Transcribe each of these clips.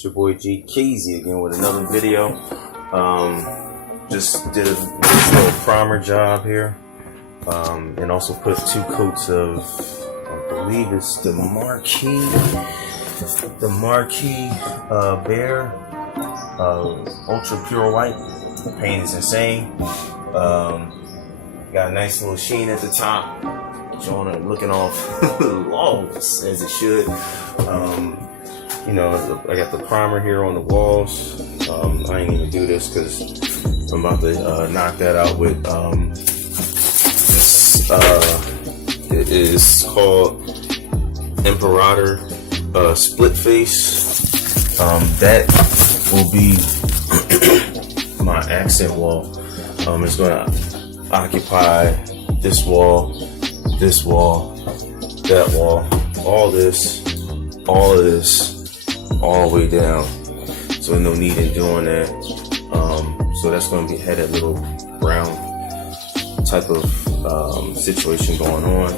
It's your boy G Keezy again with another video. Just did a nice little primer job here, and also put 2 coats of, I believe it's the Marquee Bare Ultra Pure White. The paint is insane. Got a nice little sheen at the top. Showing it looking all flawless as it should. You know, I got the primer here on the walls. I ain't even do this because I'm about to knock that out with it is called Imperator Split Face. That will be my accent wall. It's going to occupy this wall, that wall, all this, all of this, all the way down. So no need in doing that. So that's going to be had a little brown type of situation going on.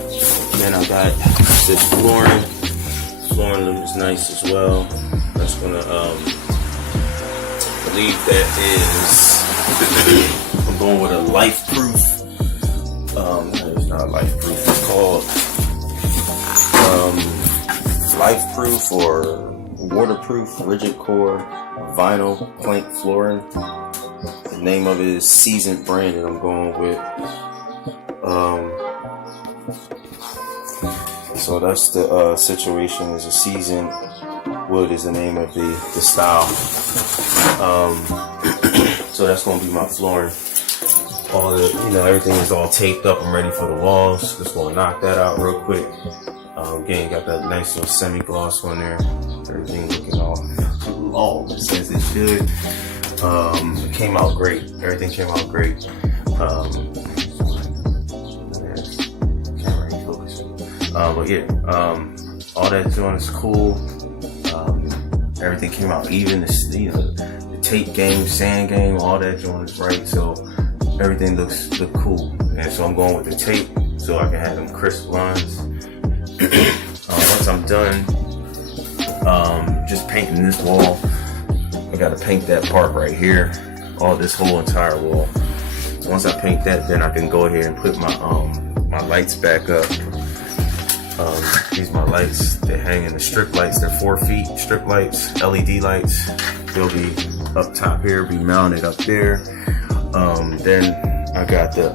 Then I got this flooring. Flooring looks nice as well. That's going to I believe that is I'm going with a life proof. It's not life proof. It's called life proof or waterproof rigid core vinyl plank flooring. The name of it is Seasoned brand that I'm going with. So that's the situation. Is a seasoned wood is the name of the style. So that's going to be my flooring. All the, everything is all taped up and ready for the walls. Just going to knock that out real quick. Again, got that nice little semi-gloss on there. Everything looking all flawless as it should. It came out great. Everything came out great. Can't really focus. But yeah, all that doing is cool. Everything came out even. The tape game, sand game, all that joint is right. So everything look cool. And so I'm going with the tape so I can have them crisp lines. Once I'm done just painting this wall, I gotta paint that part right here, all this whole entire wall. Once I paint that, then I can go ahead and put my my lights back up. These are my lights. They hang in the strip lights. They're 4 feet strip lights, LED lights. They'll be up top here, be mounted up there. Then I got the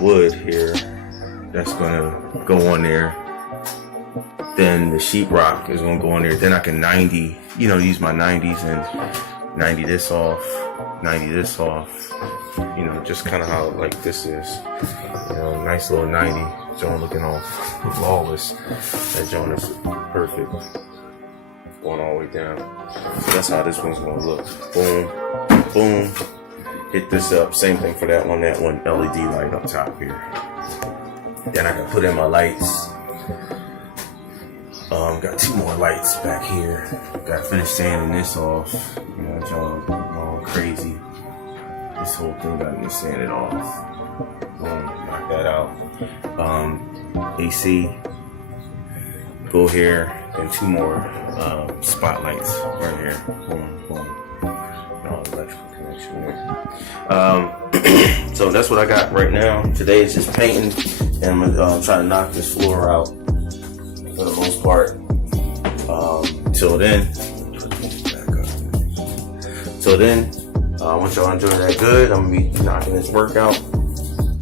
wood here that's gonna go on there. Then the sheetrock is gonna go on there. Then I can 90, use my 90s and 90 this off, 90 this off. Just kind of how like this is. Nice little 90. Joint looking all flawless. That joint is perfect. Going all the way down. So that's how this one's gonna look. Boom, boom. Hit this up. Same thing for that one. That one LED light up top here. Then I can put in my lights. Got 2 more lights back here. Got to finish sanding this off. Joint going crazy. This whole thing got to get sanded off. Boom, knock that out. AC. Go here. Then 2 more spotlights right here. Boom, boom. All electrical connection there. So that's what I got right now. Today is just painting, and I'm gonna try to knock this floor out for the most part. Till then, I want y'all to enjoy that good. I'm gonna be knocking this workout,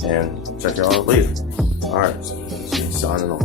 and check y'all out later. All right, signing off.